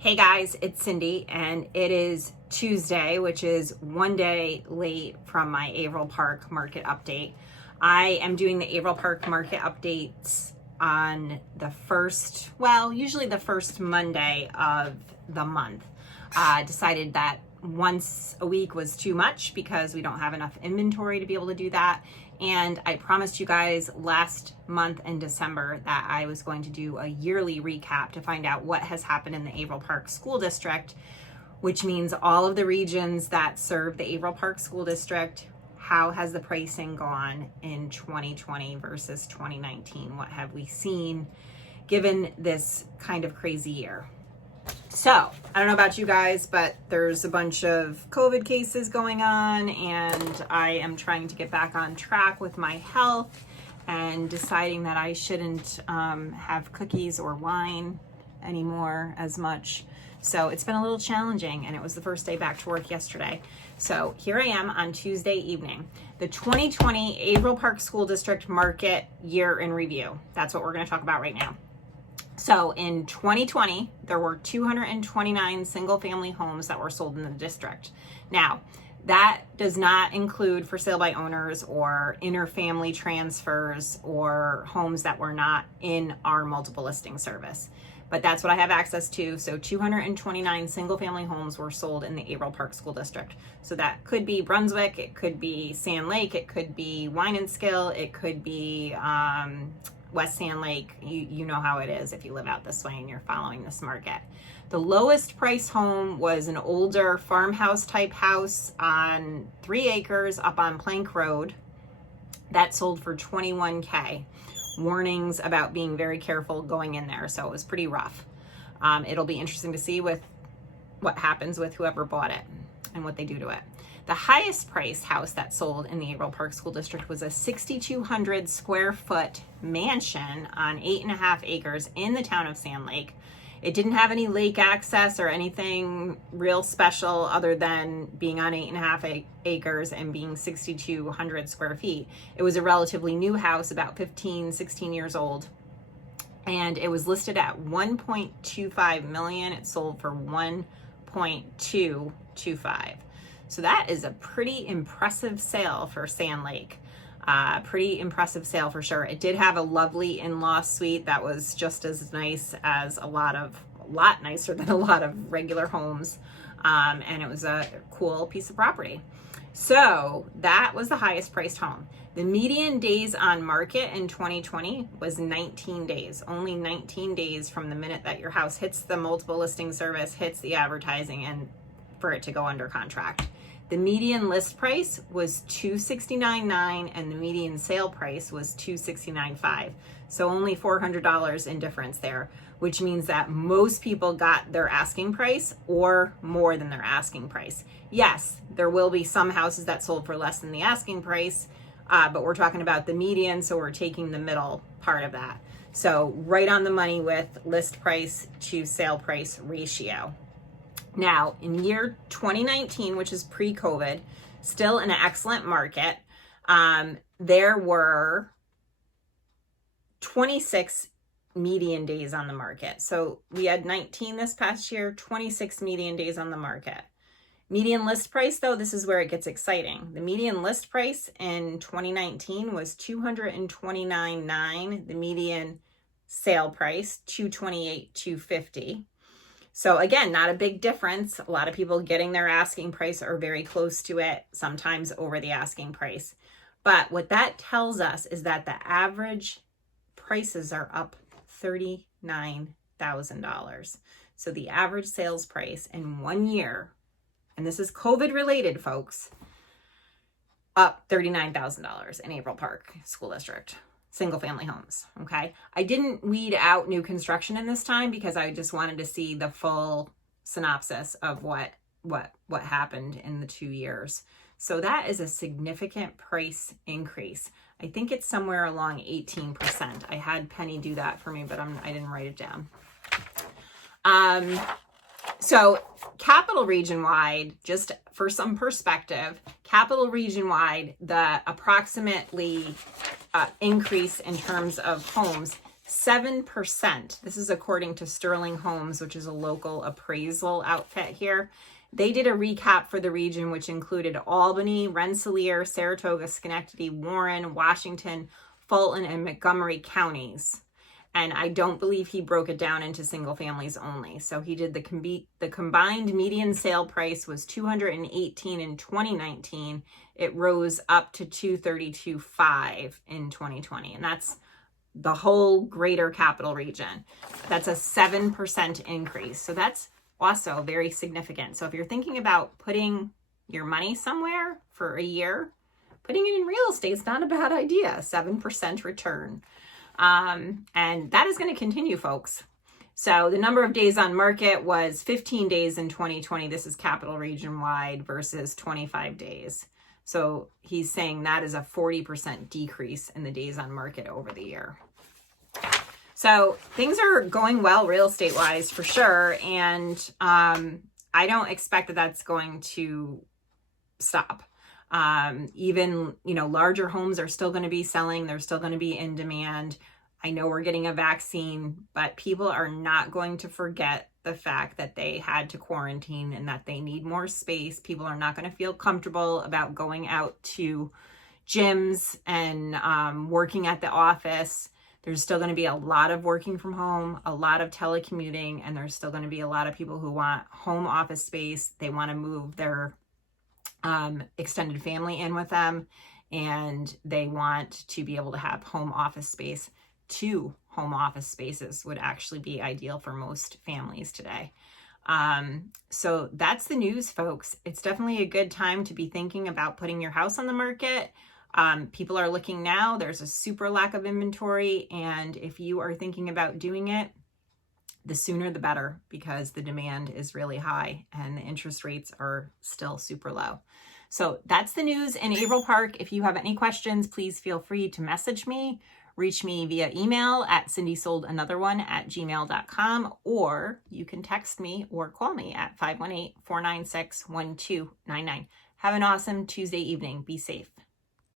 Hey guys, it's Cindy, and it is Tuesday, which is one day late from my Averill Park market update. I am doing the Averill Park market updates on the usually the first Monday of the month. Decided that once a week was too much because we don't have enough inventory to be able to do that. And I promised you guys last month in December that I was going to do a yearly recap to find out what has happened in the Averill Park School District, which means all of the regions that serve the Averill Park School District. How has the pricing gone in 2020 versus 2019? What have we seen given this kind of crazy year? So, I don't know about you guys, but there's a bunch of COVID cases going on, and I am trying to get back on track with my health and deciding that I shouldn't have cookies or wine anymore as much. So it's been a little challenging, and it was the first day back to work yesterday. So here I am on Tuesday evening. The 2020 Averill Park School District Market Year in Review. That's what we're going to talk about right now. So in 2020, there were 229 single-family homes that were sold in the district. Now, that does not include for sale by owners or inter-family transfers or homes that were not in our multiple listing service. But that's what I have access to. So 229 single-family homes were sold in the Averill Park School District. So that could be Brunswick, it could be Sand Lake, it could be Wine and Skill, it could be West Sand Lake. You know how it is if you live out this way and you're following this market. The lowest price home was an older farmhouse type house on 3 acres up on Plank Road that sold for $21,000. Warnings about being very careful going in there, so it was pretty rough. It'll be interesting to see with what happens with whoever bought it and what they do to it. The highest priced house that sold in the Averill Park School District was a 6,200 square foot mansion on 8.5 acres in the town of Sand Lake. It didn't have any lake access or anything real special other than being on 8.5 acres and being 6,200 square feet. It was a relatively new house, about 16 years old. And it was listed at $1.25 million. It sold for $1.225. So that is a pretty impressive sale for Sand Lake. Pretty impressive sale for sure. It did have a lovely in-law suite that was just as nice as a lot nicer than a lot of regular homes. And it was a cool piece of property. So that was the highest priced home. The median days on market in 2020 was 19 days. Only 19 days from the minute that your house hits the multiple listing service, hits the advertising, and for it to go under contract. The median list price was $269,900 and the median sale price was $269,500. So only $400 in difference there, which means that most people got their asking price or more than their asking price. Yes, there will be some houses that sold for less than the asking price, but we're talking about the median, so we're taking the middle part of that. So right on the money with list price to sale price ratio. Now, in year 2019, which is pre-COVID, still an excellent market, there were 26 median days on the market. So we had 19 this past year, 26 median days on the market. Median list price, though, this is where it gets exciting. The median list price in 2019 was $229,900. The median sale price, $228,250. So again, not a big difference. A lot of people getting their asking price or very close to it, sometimes over the asking price. But what that tells us is that the average prices are up $39,000. So the average sales price in 1 year, and this is COVID related, folks, up $39,000 in Averill Park School District. Single family homes. Okay. I didn't weed out new construction in this time because I just wanted to see the full synopsis of what happened in the 2 years. So that is a significant price increase. I think it's somewhere along 18%. I had Penny do that for me, but I didn't write it down. So Capital region wide, just for some perspective, Capital region wide, the approximately increase in terms of homes 7%. This is according to Sterling Homes, which is a local appraisal outfit here. They did a recap for the region, which included Albany, Rensselaer, Saratoga, Schenectady, Warren, Washington, Fulton, and Montgomery counties. And I don't believe he broke it down into single families only. So he did the combined median sale price was $218 in 2019. It rose up to $232.5 in 2020. And that's the whole greater capital region. That's a 7% increase. So that's also very significant. So if you're thinking about putting your money somewhere for a year, putting it in real estate is not a bad idea. 7% return. And that is going to continue, folks. So the number of days on market was 15 days in 2020. This is capital region wide versus 25 days. So he's saying that is a 40% decrease in the days on market over the year. So things are going well real estate wise for sure. And I don't expect that that's going to stop. Even, larger homes are still going to be selling. They're still going to be in demand. I know we're getting a vaccine, but people are not going to forget the fact that they had to quarantine and that they need more space. People are not going to feel comfortable about going out to gyms and working at the office. There's still going to be a lot of working from home, a lot of telecommuting, and there's still going to be a lot of people who want home office space. They want to move their extended family in with them, and they want to be able to have home office space. 2 home office spaces would actually be ideal for most families today. So that's the news, folks. It's definitely a good time to be thinking about putting your house on the market. People are looking now. There's a super lack of inventory, and if you are thinking about doing it, the sooner the better, because the demand is really high and the interest rates are still super low. So that's the news in Averill Park. If you have any questions, please feel free to message me. Reach me via email at cindysoldanotheronone@gmail.com, or you can text me or call me at 518-496-1299. Have an awesome Tuesday evening. Be safe.